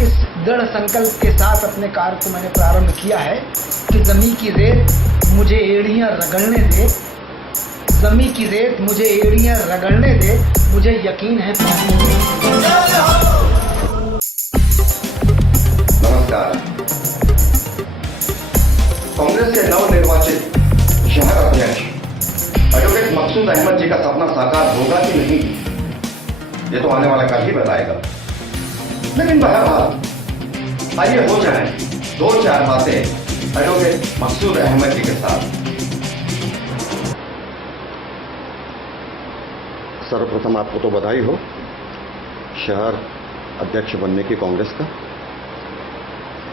इस दृढ़ संकल्प के साथ अपने कार्य को मैंने प्रारंभ किया है कि ज़मीं की रेत मुझे एड़ियाँ रगड़ने दे, ज़मीं की रेत मुझे एड़ियाँ रगड़ने दे, मुझे यकीन है पानी। नमस्कार। कांग्रेस के नवनिर्वाचित शहर अध्यक्ष एडवोकेट मकसूद अहमद जी का सपना साकार होगा कि नहीं, ये तो आने वाला कल ही बताएगा। लेकिन बहरहाल आइए हो जाए दो चार बातें एडवोकेट मकसूद अहमद जी के साथ। सर्वप्रथम आपको तो बधाई हो शहर अध्यक्ष बनने की कांग्रेस का।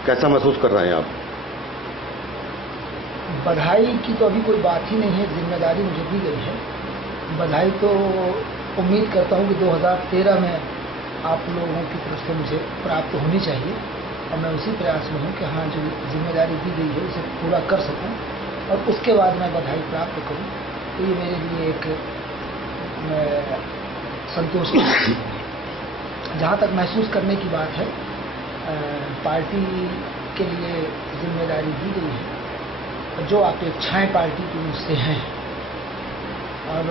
कैसा महसूस कर रहे हैं आप? बधाई की तो अभी कोई बात ही नहीं है, जिम्मेदारी मुझे दी गई है। बधाई तो उम्मीद करता हूँ कि 2013 में आप लोगों की तरफ से मुझे प्राप्त होनी चाहिए और मैं उसी प्रयास में हूँ कि हाँ, जो जिम्मेदारी दी गई है उसे पूरा कर सकूँ और उसके बाद मैं बधाई प्राप्त करूँ। तो ये मेरे लिए एक संतोष है। जहाँ तक महसूस करने की बात है, पार्टी के लिए जिम्मेदारी दी गई है, जो अपेक्षाएं पार्टी की मुझसे हैं और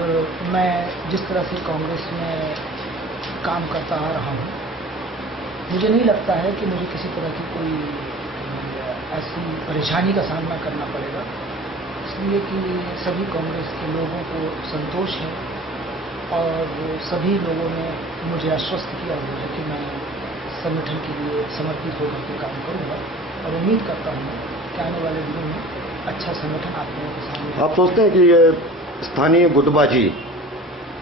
मैं जिस तरह से कांग्रेस में काम करता आ रहा हूँ, मुझे नहीं लगता है कि मुझे किसी तरह की कोई ऐसी परेशानी का सामना करना पड़ेगा, इसलिए कि सभी कांग्रेस के लोगों को संतोष है और सभी लोगों ने मुझे आश्वस्त किया हुआ है कि मैं संगठन के लिए समर्पित होकर के काम करूँगा और उम्मीद करता हूँ कि आने वाले दिनों में अच्छा संगठन आप लोगों के सामने। आप सोचते हैं कि ये स्थानीय गुटबाजी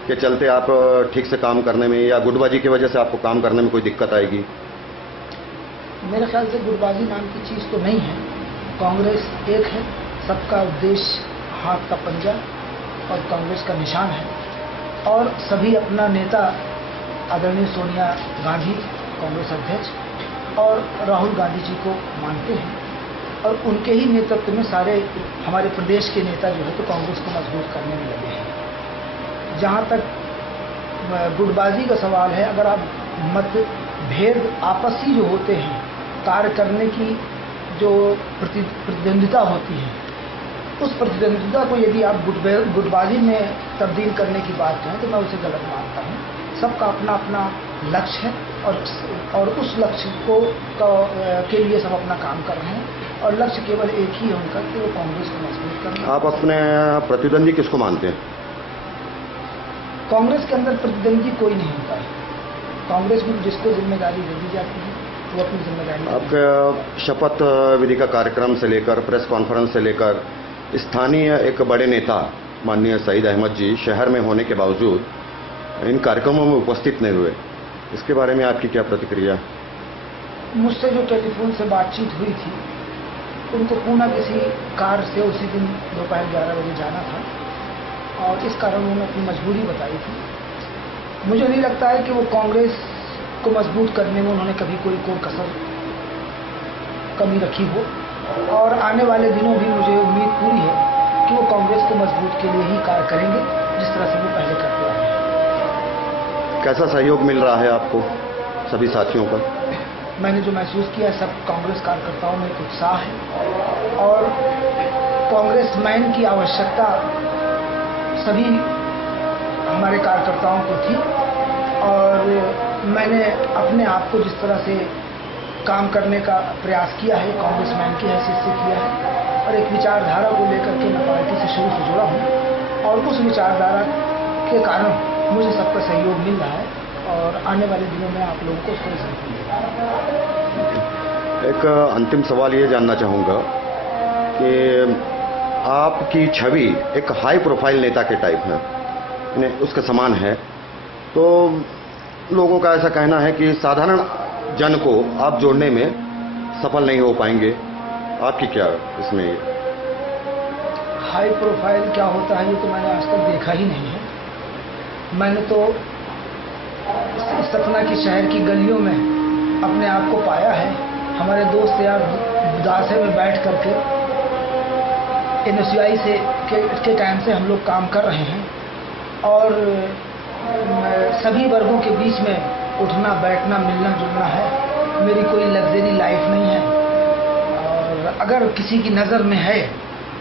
के चलते आप ठीक से काम करने में या गुटबाजी की वजह से आपको काम करने में कोई दिक्कत आएगी? मेरे ख्याल से गुटबाजी नाम की चीज़ तो नहीं है। कांग्रेस एक है, सबका उद्देश्य हाथ का पंजा और कांग्रेस का निशान है और सभी अपना नेता आदरणीय सोनिया गांधी कांग्रेस अध्यक्ष और राहुल गांधी जी को मानते हैं और उनके ही नेतृत्व में सारे हमारे प्रदेश के नेता जो है तो कांग्रेस को मजबूत करने में लगे हैं। जहाँ तक गुटबाजी का सवाल है, अगर आप मतभेद आपसी जो होते हैं, कार्य करने की जो प्रतिद्वंदिता होती है, उस प्रतिद्वंदिता को यदि आप गुटबाजी में तब्दील करने की बात करें तो मैं उसे गलत मानता हूँ। सबका अपना अपना लक्ष्य है और उस लक्ष्य के लिए सब अपना काम कर रहे हैं और लक्ष्य केवल एक ही है उनका कि वो कांग्रेस को मजबूत करना। आप अपने प्रतिद्वंदी किसको मानते हैं? कांग्रेस के अंदर प्रतिद्वंदी कोई नहीं होता है। कांग्रेस में जिसको जिम्मेदारी दे दी जाती है वो अपनी जिम्मेदारी। आपका शपथ विधि का कार्यक्रम से लेकर प्रेस कॉन्फ्रेंस से लेकर स्थानीय एक बड़े नेता माननीय सईद अहमद जी शहर में होने के बावजूद इन कार्यक्रमों में उपस्थित नहीं हुए, इसके बारे में आपकी क्या प्रतिक्रिया? मुझसे जो टेलीफोन से बातचीत हुई थी, उनको पुनः किसी कार्य से उसी दिन दोपहर 11 बजे जाना था और इस कारण उन्होंने अपनी मजबूरी बताई थी। मुझे नहीं लगता है कि वो कांग्रेस को मजबूत करने में उन्होंने कभी कोई कसर कमी रखी हो और आने वाले दिनों भी मुझे उम्मीद पूरी है कि वो कांग्रेस को मजबूत के लिए ही कार्य करेंगे जिस तरह से वो पहले करते आए हैं। कैसा सहयोग मिल रहा है आपको सभी साथियों का? मैंने जो महसूस किया, सब कांग्रेस कार्यकर्ताओं में एक उत्साह है और कांग्रेस मैन की आवश्यकता सभी हमारे कार्यकर्ताओं को थी और मैंने अपने आप को जिस तरह से काम करने का प्रयास किया है कांग्रेस मैन की हैसियत से किया है और एक विचारधारा को लेकर के मैं पार्टी से शुरू से जुड़ा हूँ और उस विचारधारा के कारण मुझे सबका सहयोग मिल रहा है और आने वाले दिनों में आप लोगों को उसको रिजल्ट मिलेगा। एक अंतिम सवाल ये जानना चाहूँगा कि आपकी छवि एक हाई प्रोफाइल नेता के टाइप में उसके समान है, तो लोगों का ऐसा कहना है कि साधारण जन को आप जोड़ने में सफल नहीं हो पाएंगे। आपकी क्या इसमें? हाई प्रोफाइल क्या होता है ये तो मैंने आज तक देखा ही नहीं है। मैंने तो सतना की शहर की गलियों में अपने आप को पाया है। हमारे दोस्त यार दासे में बैठ करके NSUI से के टाइम से हम लोग काम कर रहे हैं और सभी वर्गों के बीच में उठना बैठना मिलना जुलना है मेरी कोई लग्जरी लाइफ नहीं है, और अगर किसी की नज़र में है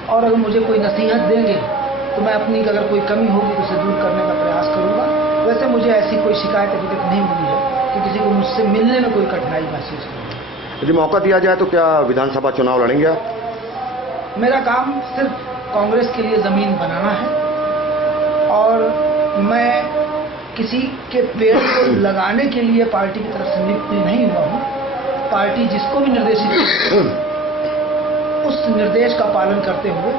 और अगर मुझे कोई नसीहत देंगे तो मैं अपनी अगर कोई कमी होगी तो उसे दूर करने का प्रयास करूँगा। वैसे मुझे ऐसी कोई शिकायत अभी तक नहीं मिली है कि किसी को मुझसे मिलने में कोई कठिनाई महसूस नहीं। यदि मौका दिया जाए तो क्या विधानसभा चुनाव लड़ेंगे आप? मेरा काम सिर्फ कांग्रेस के लिए ज़मीन बनाना है, और मैं किसी के पेड़ को लगाने के लिए पार्टी की तरफ से नियुक्त नहीं हुआ हूँ। पार्टी जिसको भी निर्देशित उस निर्देश का पालन करते हुए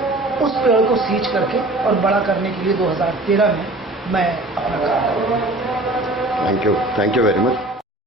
उस पेड़ को सींच करके और बड़ा करने के लिए 2013 में मैं अपना काम करूँगा। Thank you very much.